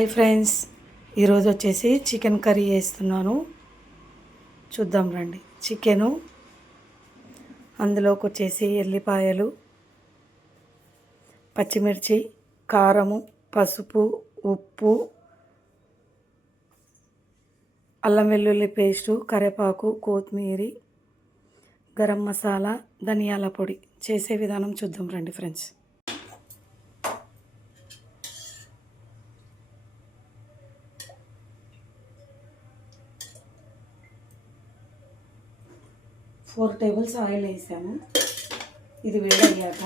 Hi friends. ఈరోజు వచ్చేసి chicken curry వేస్తున్నాను చూద్దాం రండి. చికెను అందులోకి వచ్చేసి ఎల్లిపాయలు పచ్చిమిర్చి కారము పసుపు ఉప్పు అల్లం వెల్లుల్లి పేస్టు కరివేపాకు కొత్తిమీర గరం మసాలా ధనియాల పొడి. చేసే విధానం చూద్దాం రండి ఫ్రెండ్స్. ఫోర్ టేబుల్స్ ఆయిల్ వేసాము. ఇది వేడయ్యాక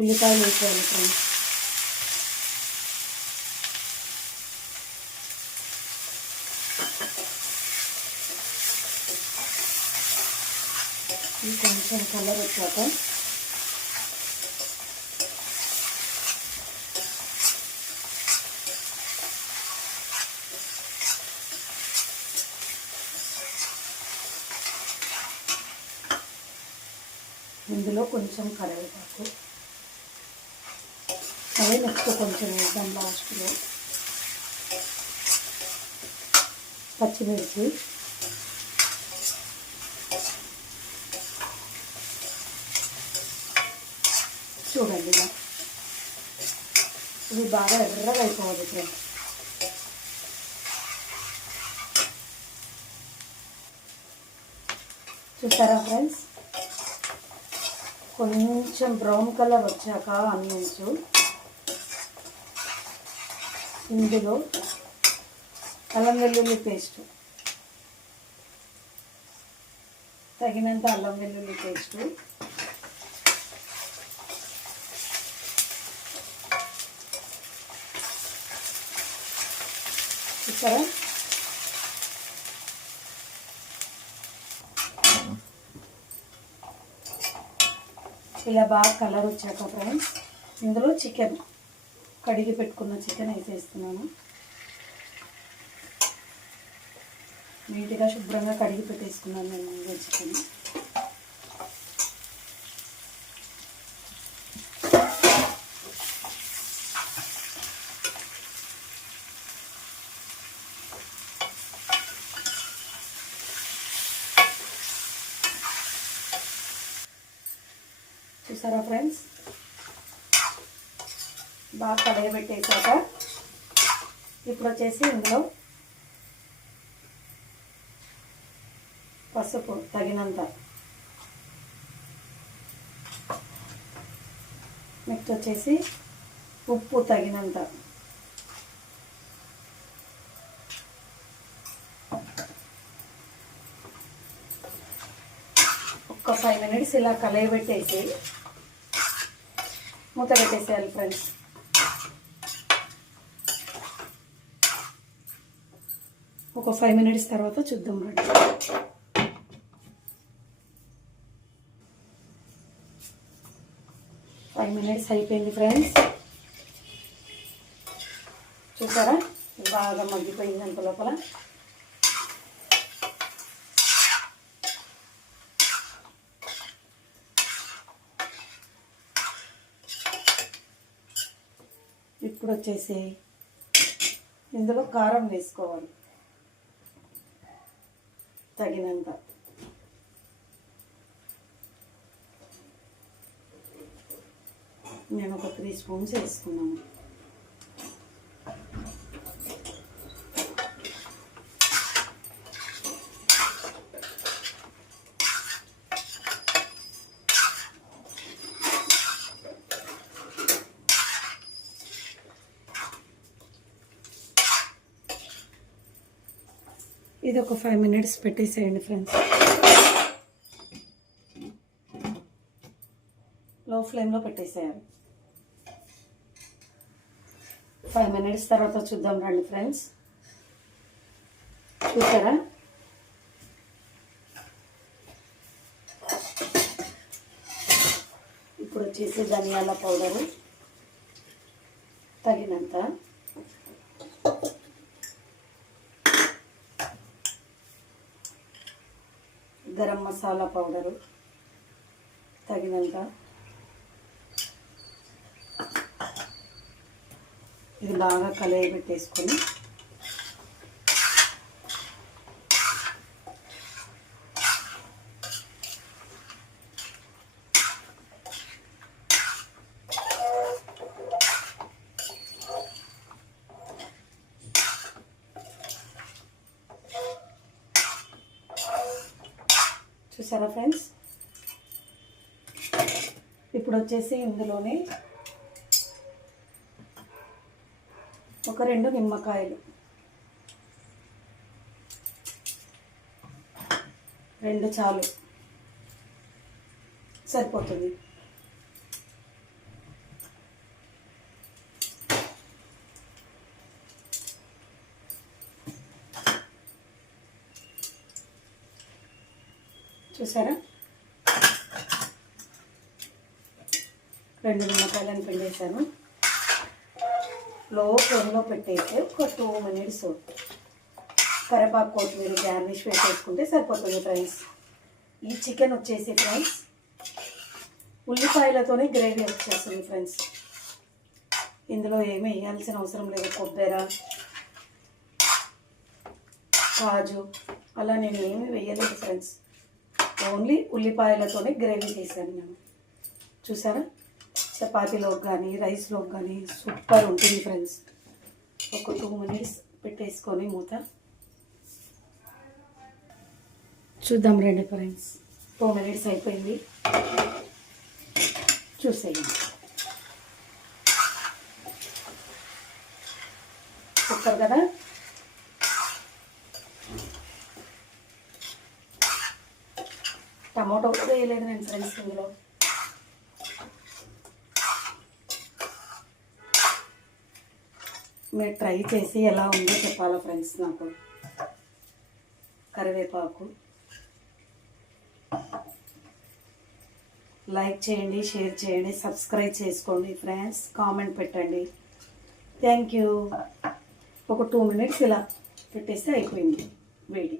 ఉల్లిపాయలు వేసేయాలి ఫ్రెండ్స్ ఇది కొంచెం కలర్ వచ్చాక ఇందులో కొంచెం కరివేపాకు. అదే నెక్స్ట్ కొంచెం వేద్దాం లాస్ట్లో. పచ్చిమిర్చి. చూడండి ఇలా. ఇది బాగా ఎర్రగా అయిపోవాలి ఫ్రెండ్స్. చూసారా ఫ్రెండ్స్? కొంచెం బ్రౌన్ కలర్ వచ్చాక అన్నించు ఇందులో అల్లం వెల్లుల్లి పేస్ట్. తగినంత అల్లం వెల్లుల్లి పేస్టు. ఇక్కడ ఇలా బాగా కలర్ వచ్చాక ఫ్రెండ్స్ ఇందులో చికెన్ కడిగి పెట్టుకున్న చికెన్ వేసేస్తున్నాను. నీట్గా శుభ్రంగా కడిగి పెట్టేసుకున్నాను నేను చికెన్. చూసారా ఫ్రెండ్స్? బాగా కడగబెట్టేసాక ఇప్పుడు వచ్చేసి ఇందులో పసుపు తగినంత నెక్స్ట్ వచ్చేసి ఉప్పు తగినంత. ఒక్క ఫైవ్ మినిట్స్ ఇలా కలయబెట్టేసి మూత పెట్టేసేయాలి ఫ్రెండ్స్ ఒక ఫైవ్ మినిట్స్ తర్వాత చూద్దాం రండి. ఫైవ్ మినిట్స్ అయిపోయింది ఫ్రెండ్స్ చూసారా? బాగా మగ్గిపోయింది అంత లోపల. ఇప్పుడు వచ్చేసి ఇందులో కారం వేసుకోవాలి. తగినంత. నేను ఒక త్రీ స్పూన్స్ వేసుకున్నాను. ఇది ఒక ఫైవ్ మినిట్స్ పెట్టేసేయండి ఫ్రెండ్స్లో ఫ్లేమ్లో పెట్టేసేయాలి. ఫైవ్ మినిట్స్ తర్వాత చూద్దాం రండి ఫ్రెండ్స్ చూసారా? ఇప్పుడు వచ్చేసి ధనియాల పౌడరు తగినంత. గరం మసాలా పౌడరు తగినంత. ఇది బాగా కలయి పెట్టేసుకొని చూసారా ఫ్రెండ్స్? ఇప్పుడు వచ్చేసి ఇందులోనే ఒక రెండు నిమ్మకాయలు. రెండు చాలు. సరిపోతుంది. చూసారా? రెండు నిమ్మకాయలను పిండేసాను లో ఫ్లేమ్లో పెట్టేస్తే ఒక టూ మినిట్స్ కరేపాకు కొత్తిమీర గార్నిష్ వేసేసుకుంటే సరిపోతుంది ఫ్రెండ్స్. ఈ చికెన్ వచ్చేసి ఫ్రెండ్స్ ఉల్లిపాయలతోనే గ్రేవీ వచ్చేస్తుంది ఫ్రెండ్స్. ఇందులో ఏమీ వేయాల్సిన అవసరం లేదు. కొబ్బరి కాజు అలా నేను ఏమీ వేయలేదు ఫ్రెండ్స్. ఓన్లీ ఉల్లిపాయలతోనే గ్రేవీ చేశాను నేను. చూసారా? చపాతీలోకి కానీ రైస్లోకి కానీ సూపర్ ఉంటుంది ఫ్రెండ్స్. ఒక టూ మినిట్స్ పెట్టేసుకొని మూత. చూద్దాం రండి ఫ్రెండ్స్. టూ మినిట్స్ అయిపోయింది. చూసేయండి. కుక్కర్ కదా? టమాటో కూడా వేయలేదు నేను ఫ్రెండ్స్ ఇందులో. మీరు ట్రై చేసి ఎలా ఉందో చెప్పాలా ఫ్రెండ్స్ నాకు? కరివేపాకు. లైక్ చేయండి షేర్ చేయండి సబ్స్క్రైబ్ చేసుకోండి ఫ్రెండ్స్ కామెంట్ పెట్టండి. థ్యాంక్ యూ ఒక టూ మినిట్స్ ఇలా పెట్టేస్తే అయిపోయింది. వేడి